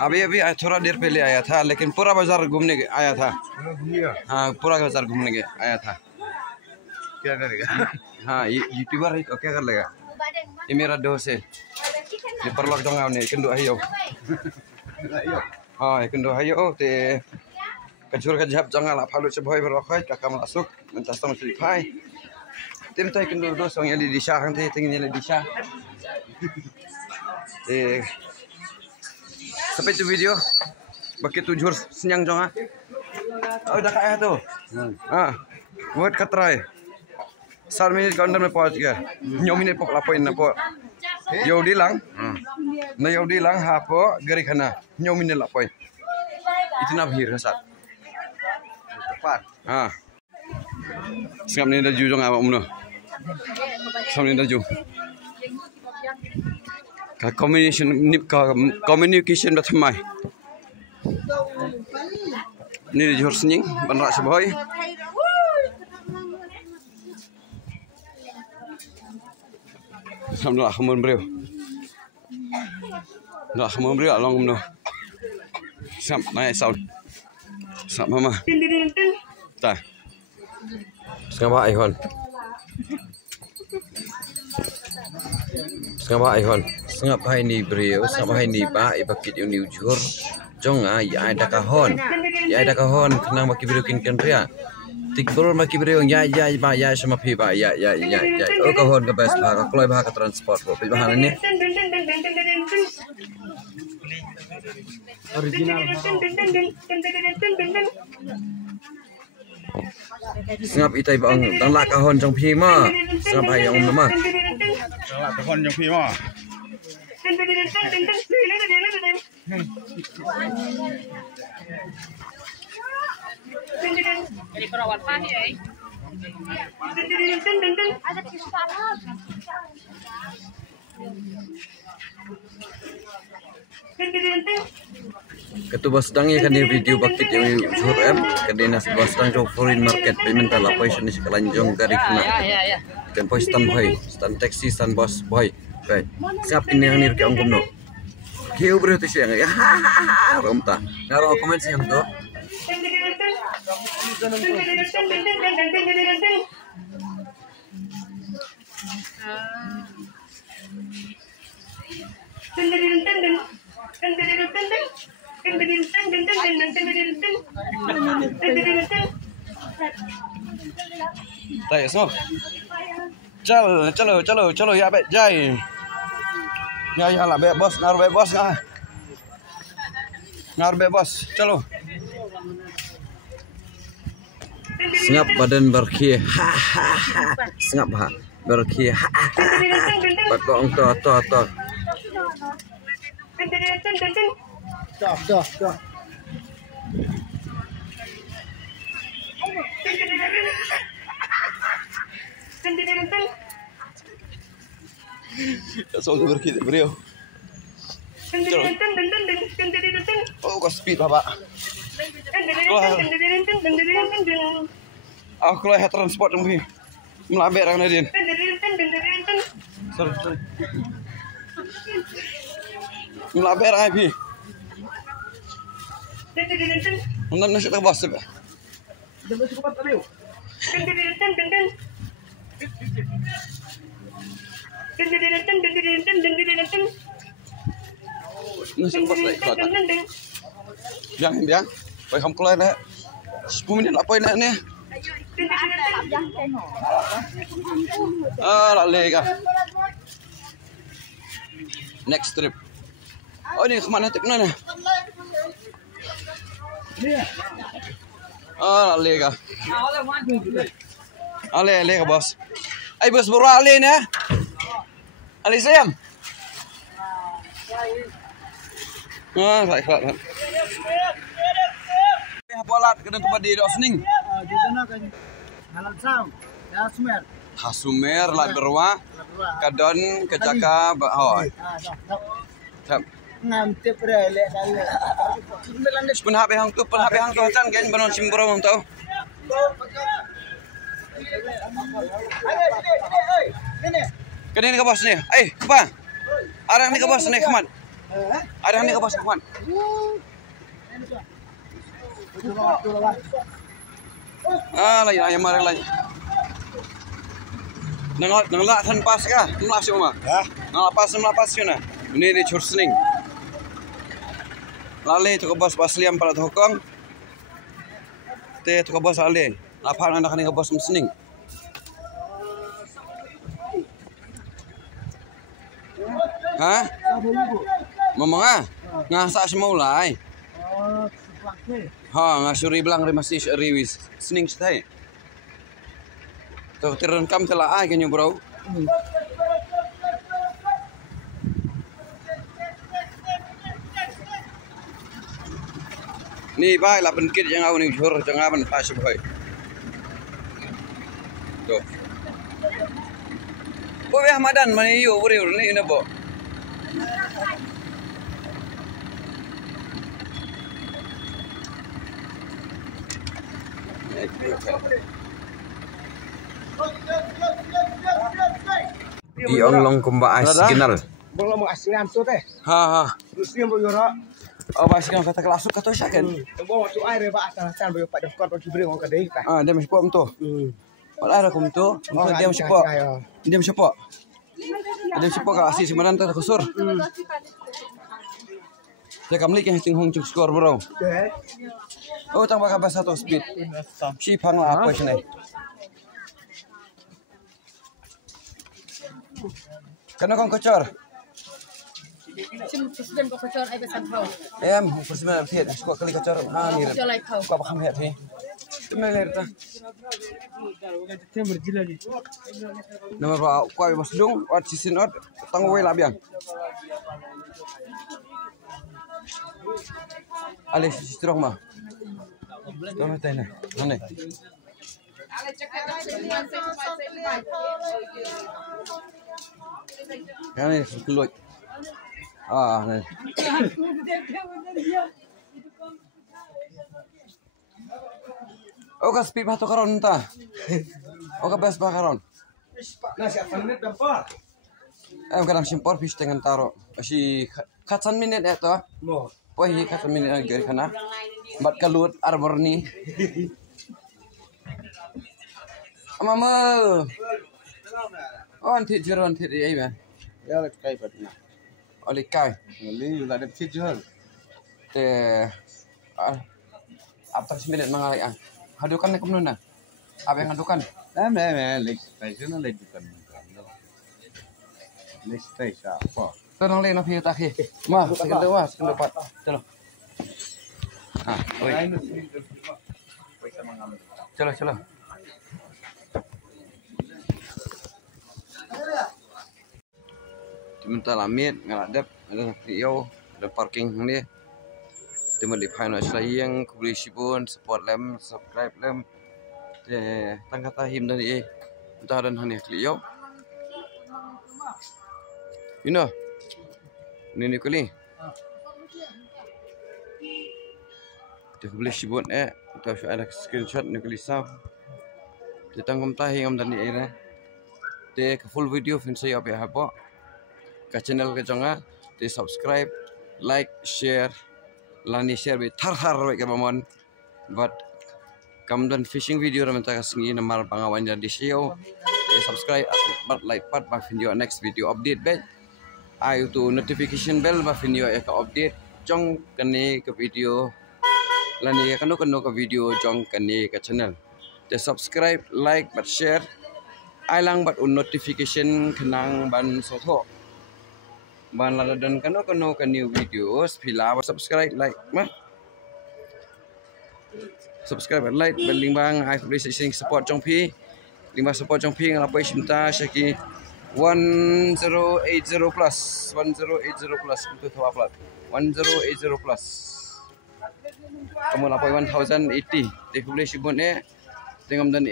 अभी थोड़ा देर पहले आया था, लेकिन पूरा बाजार घूमने आया था। हाँ, पूरा बाजार घूमने आया था। क्या करेगा? हाँ, यूट्यूबर है तो क्या कर लेगा? ये मेरा दोस्त है। ये perlok dong nih, kenduk ayo. हाँ, kenduk ayo te kecur kejap jangan lah palu ceboy berokoi kakak masuk mentas sama selipai. Tim tay kenduk dos yang di desa kan te tinggal di desa. Sampai itu video. Bagi tujuh senyang jangan. Oh, dah kaya tu. Buat katrai. 4 minit ke under में पहुंच गया 9 minit pok lapoin na po yo dilang na yo dilang ha po gari khana 9 minit lapoin इतना भीड़ है साथ tepat sekarang ni dah jujung awak mula sekarang ni dah jujung communication dah thamai ni jujur senying banrak seboy Alhamdulillah khamun beliau. Dah khamun beliau long mno. Sam naik sound. Sam mama. Ta. Sengapa iPhone. Sengapa iPhone. Sengapa ini beliau, sengapa ini Pak ibakit yang diujur. Jong ya ada kahon. Ya ada kahon kenang baki beliau kinkan ria. Tikbul maki beriung ya sama pipa ya oh kahon ke best bah kalau bah ke transport kok bahan ini original ngap itai bang dan lak kahon jong pima ngap hai yang nama lak kahon jong pima Jadi perawat pani ya. Ada tisu tangan. Ketua sedang kan di video bakit yang jujur kadena sebuah sedang jauh foreign market payment lah poin sini sekalanjong dari kena kan poin stand boy stand taxi stand bus boy baik siap ini yang nirki angkum no kau berarti sih yang ya romta ngaro komen sih yang tu Tay so. Chalo ya be jai. Ya lah be bos, ngar be bos ah. Ngar be bos, chalo. Sengap badan berki sengap berki bakong to soal berki beliau oh kau speed bapak aku lah transport mungkin melabek orang lain. Sorry. Melabek orang lain. Untuk nasi tak bos sebab. Nasi bos lagi. Biang. Baik kamu keluar dah. 10 minit apa nak ni? Lega. Next trip. Oh ini kemana trip mana? Lega. Lega bos. Ay bos buru ali ni. Ali sayang. Right. Polat kedeng tempat di Dosning. Di sana kan Halal Sam, Hasumer. Hasumer lah berwa. Kadon kecaka bahoi. Tap. Nanti perele dale. Penhap hang tu kan kan banon simbro mong tau. Sini. Kedeng ke bos ni. Apa? Arang ni ke bos ni kemat. Ada ni ke bos kawan? Lain mari lain. Nang than pas ka? Nang siu ma? Ya. Nang pas siu na. Ini di Chursning. Lale tu ke bos Basliam pada Hokong. Te tu ke bos Ale. Lapar anak ni ke bos Musning. Hah? Mamang ah? Ngasa semua ulai. Ha, ngasuri belang masih riwis. Sening stay. Tuh tirun kam telah ai kenyu bro. Ni bai lah penkit yang au ni jur jangan ban pas boy. Tuh. Bo be Hamadan mani yo uri ni na bo. Di onglong kumba askinal. Belum asliam tu teh. Ha. Terus dia mau yura. Oh basikan kata kelasuk kata syakan. Bawa tu air ba asal bayo pak doktor bagi beri orang kadai tah. Ah dia masih pom tu. Wala ada kum tu. Dia masih pom. Dia masih pom. Dia masih pom ka asi simaran ta kusur. Dia kamli ke ting hong cuk skor bro. Oh tang baka basa to speed. Si phang la apa sini. Kana kong kocor. Presiden kok kocor ai besan kau. Em presiden Việt kok kali kocor ha ni. Kocor lai kau. Kok bakam het he. Tumel ta. Nomor ba ko bos dung wat sisin ot tang we la biang. Allez, sistrok ma. Tama tay na. Hane. Yan ni keluar. Nih. Oh, speed ba to karon ta? O best ba karon? Nasi apa minit berapa? Kadang simpor fish dengan taro. Si katsan minit ito. Mo. Pohi katsan minit ang gari kana. Bat kalut arbor ni. Mama. Oh, antit jero antit ai ba. Ya lek kai patna. Oli kai. Ni la dep sijur. Te after 10 minit mangalay ang. Hadukan na kumno na. Apa yang hadukan? Lek kai sana lek bukan. Lek kai sa apa? Tenang le na fiyo taki. Ma, sekendo pat. Chalo. Oi. Chalo. Minta lamit ngaladap ada video ada parking ni. Temu di final sayang kubli sibun support lem subscribe lem. Tang kata him dari entah dan hani kliyo. You know. Ni kali. Kubli sibun atau ada screenshot ni kali sah. Ditangkum tahi ngam dan ni ke full video fin saya apa ke channel ke jonga di subscribe like share lani share be thar ke bamon but kam dan fishing video ram ta singi namar pangawan jadi show di subscribe but like part ba video next video update be ayu tu notification bell ba video ka update jong kani ke video lani kanu ke video jong kani ke channel di subscribe like but share ailang bat notification kenang ban soto ban ladadan kano new videos pila subscribe like mah subscribe like beling bang I please sing support jong pi lima support jong pi ngalapai cinta syaki 1080 plus untuk upload 1080 plus kamu lapai 1080 di publish bone tengam dan